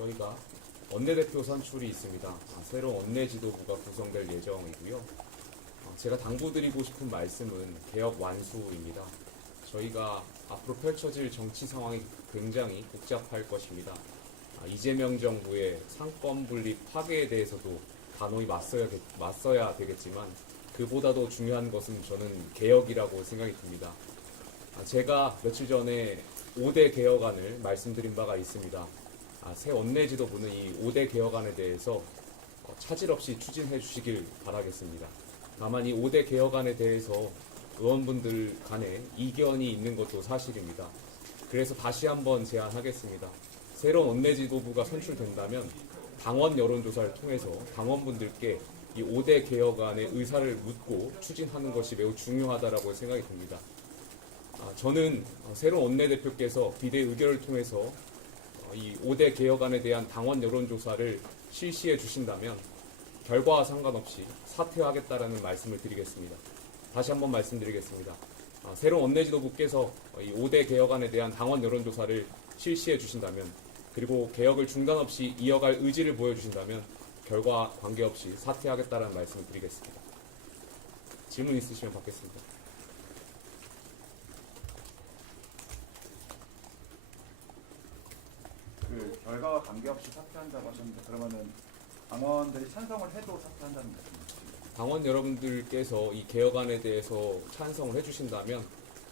저희가 원내대표 선출이 있습니다. 새로운 원내지도부가 구성될 예정이고요. 제가 당부드리고 싶은 말씀은 개혁 완수입니다. 저희가 앞으로 펼쳐질 정치 상황이 굉장히 복잡할 것입니다. 이재명 정부의 상권 분립 파괴에 대해서도 단호히 맞서야 되겠지만 그보다도 중요한 것은 저는 개혁이라고 생각이 듭니다. 제가 며칠 전에 5대 개혁안을 말씀드린 바가 있습니다. 새 원내지도부는 이 5대 개혁안에 대해서 차질 없이 추진해 주시길 바라겠습니다. 다만 이 5대 개혁안에 대해서 의원분들 간에 이견이 있는 것도 사실입니다. 그래서 다시 한번 제안하겠습니다. 새로운 원내지도부가 선출된다면 당원 여론조사를 통해서 당원분들께 이 5대 개혁안의 의사를 묻고 추진하는 것이 매우 중요하다고 생각이 듭니다. 저는 새로운 원내대표께서 비대 의결을 통해서 이 5대 개혁안에 대한 당원 여론조사를 실시해 주신다면 결과와 상관없이 사퇴하겠다라는 말씀을 드리겠습니다. 다시 한번 말씀드리겠습니다. 새로운 원내지도부께서 이 5대 개혁안에 대한 당원 여론조사를 실시해 주신다면 그리고 개혁을 중단 없이 이어갈 의지를 보여주신다면 결과 관계없이 사퇴하겠다는 말씀을 드리겠습니다. 질문 있으시면 받겠습니다. 그 결과와 관계없이 사퇴한다고 하셨는데 그러면은 당원들이 찬성을 해도 사퇴한다는 말씀이시죠? 당원 여러분들께서 이 개혁안에 대해서 찬성을 해주신다면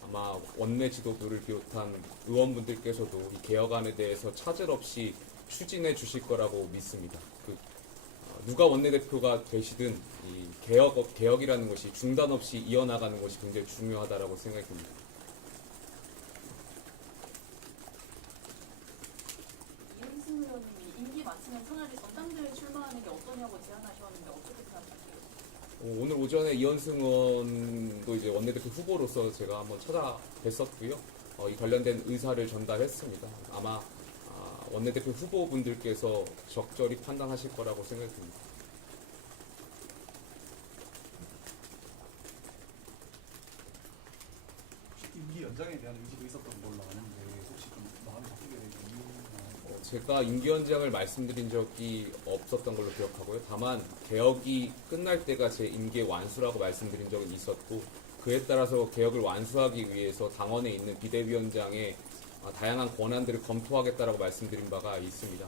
아마 원내 지도부를 비롯한 의원분들께서도 이 개혁안에 대해서 차질 없이 추진해 주실 거라고 믿습니다. 누가 원내대표가 되시든 이 개혁이라는 것이 중단 없이 이어나가는 것이 굉장히 중요하다고 생각이 듭니다. 이현승 의원님이 임기 마치면 차라리 전당대회 출마하는 게 어떠냐고 제안하셨는데 어떻게 생각하세요? 오늘 오전에 이현승 의원도 이제 원내대표 후보로서 제가 한번 찾아뵀었고요. 이 관련된 의사를 전달했습니다. 아마 원내대표 후보분들께서 적절히 판단하실 거라고 생각이 듭니다. 임기 연장에 대한 의지도 있었던 걸로 아는데 혹시 좀 마음이 바뀌게 된 이유나? 제가 임기 연장을 말씀드린 적이 없었던 걸로 기억하고요. 다만 개혁이 끝날 때가 제 임기의 완수라고 말씀드린 적은 있었고 그에 따라서 개혁을 완수하기 위해서 당원에 있는 비대위원장의 다양한 권한들을 검토하겠다라고 말씀드린 바가 있습니다.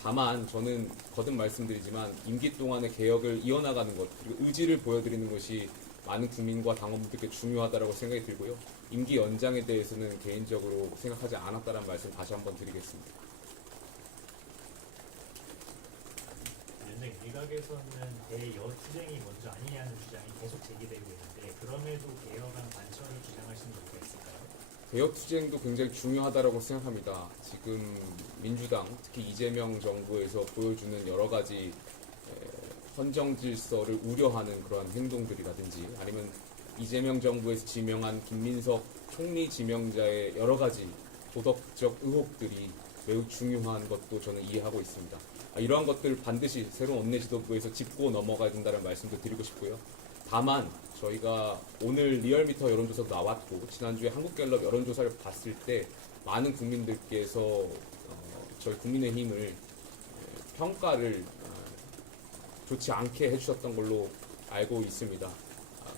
다만 저는 거듭 말씀드리지만 임기 동안의 개혁을 이어나가는 것 그리고 의지를 보여드리는 것이 많은 국민과 당원분들께 중요하다고 생각이 들고요. 임기 연장에 대해서는 개인적으로 생각하지 않았다는 말씀 다시 한번 드리겠습니다. 현재 일각에서는 대여투쟁이 먼저 아니냐는 주장이 계속 제기되고 있는데 그럼에도 개혁안 반처를 주장하시는 이유가 있을까요? 개혁투쟁도 굉장히 중요하다고 생각합니다. 지금 민주당, 특히 이재명 정부에서 보여주는 여러 가지 헌정 질서를 우려하는 그러한 행동들이라든지 아니면 이재명 정부에서 지명한 김민석 총리 지명자의 여러 가지 도덕적 의혹들이 매우 중요한 것도 저는 이해하고 있습니다. 이러한 것들 반드시 새로운 원내 지도부에서 짚고 넘어가야 된다는 말씀도 드리고 싶고요. 다만 저희가 오늘 리얼미터 여론조사도 나왔고 지난주에 한국갤럽 여론조사를 봤을 때 많은 국민들께서 저희 국민의힘을 평가를 좋지 않게 해주셨던 걸로 알고 있습니다.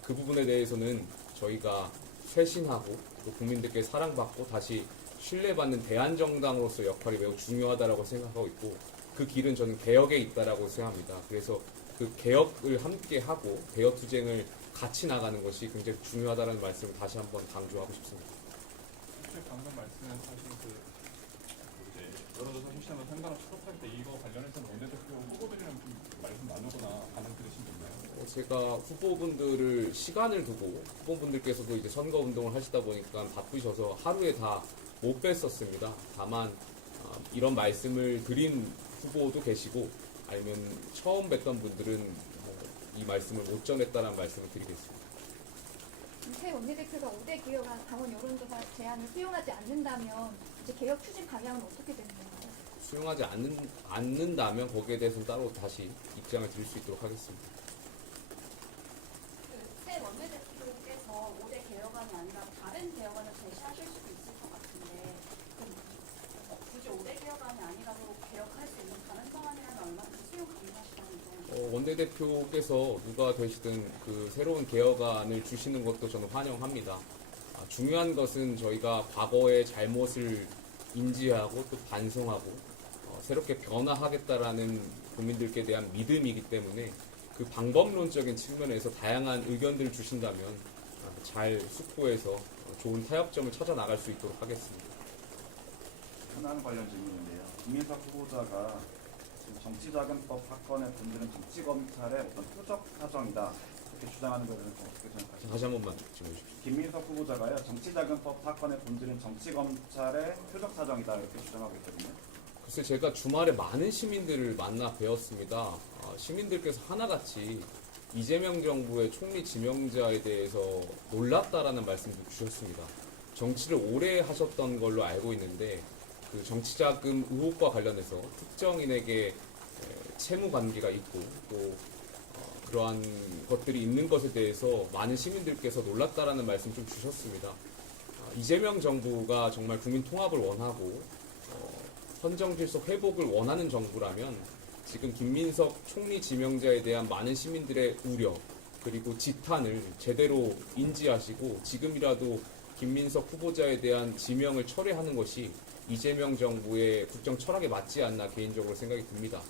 그 부분에 대해서는 저희가 쇄신하고 또 국민들께 사랑받고 다시 신뢰받는 대한정당으로서 역할이 매우 중요하다고 생각하고 있고 그 길은 저는 개혁에 있다고 생각합니다. 그래서 그 개혁을 함께 하고 대여투쟁을 같이 나가는 것이 굉장히 중요하다는 말씀을 다시 한번 강조하고 싶습니다. 사실 방금 말씀한 사실 이제 여론조사 실시하는 상관없이 수업할 때 이거 관련해서는 원내대표 후보들이랑 좀 말씀 나누거나 반응 들으신 게 있나요? 제가 후보분들을 시간을 두고 후보분들께서도 이제 선거운동을 하시다 보니까 바쁘셔서 하루에 다 못 뵀었습니다. 다만 이런 말씀을 드린 후보도 계시고 아니면 처음 뵀던 분들은 이 말씀을 못 전했다는 말씀을 드리겠습니다. 새 원내대표가 5대 개혁안 당원 여론조사 제안을 수용하지 않는다면 이제 개혁 추진 방향은 어떻게 되는 건가요? 수용하지 않는다면 거기에 대해서는 따로 다시 입장을 드릴 수 있도록 하겠습니다. 새 원내대표께서 5대 개혁안이 아니라 다른 개혁안을 제시하실 수도 있을 것 같은데 굳이 5대 개혁안이 아니라도 개혁 원내대표께서 누가 되시든 그 새로운 개혁안을 주시는 것도 저는 환영합니다. 중요한 것은 저희가 과거의 잘못을 인지하고 또 반성하고 새롭게 변화하겠다라는 국민들께 대한 믿음이기 때문에 그 방법론적인 측면에서 다양한 의견들을 주신다면 잘 숙고해서 좋은 타협점을 찾아 나갈 수 있도록 하겠습니다. 현안 관련 질문인데요. 김민석 후보자가 지금 정치자금법 사건의 본질은 정치검찰의 어떤 표적 사정이다 이렇게 주장하는 것에 대해서 어떻게 생각하십니까? 다시 한 번만 질문해 주십시오. 김민석 후보자가요, 정치자금법 사건의 본질은 정치검찰의 표적 사정이다 이렇게 주장하고 있거든요. 글쎄 제가 주말에 많은 시민들을 만나 뵈었습니다. 시민들께서 하나같이 이재명 정부의 총리 지명자에 대해서 놀랐다라는 말씀도 주셨습니다. 정치를 오래 하셨던 걸로 알고 있는데 그 정치자금 의혹과 관련해서 특정인에게 채무 관계가 있고 또 그러한 것들이 있는 것에 대해서 많은 시민들께서 놀랐다라는 말씀 좀 주셨습니다. 이재명 정부가 정말 국민 통합을 원하고 헌정 질서 회복을 원하는 정부라면 지금 김민석 총리 지명자에 대한 많은 시민들의 우려 그리고 지탄을 제대로 인지하시고 지금이라도 김민석 후보자에 대한 지명을 철회하는 것이 이재명 정부의 국정 철학에 맞지 않나 개인적으로 생각이 듭니다.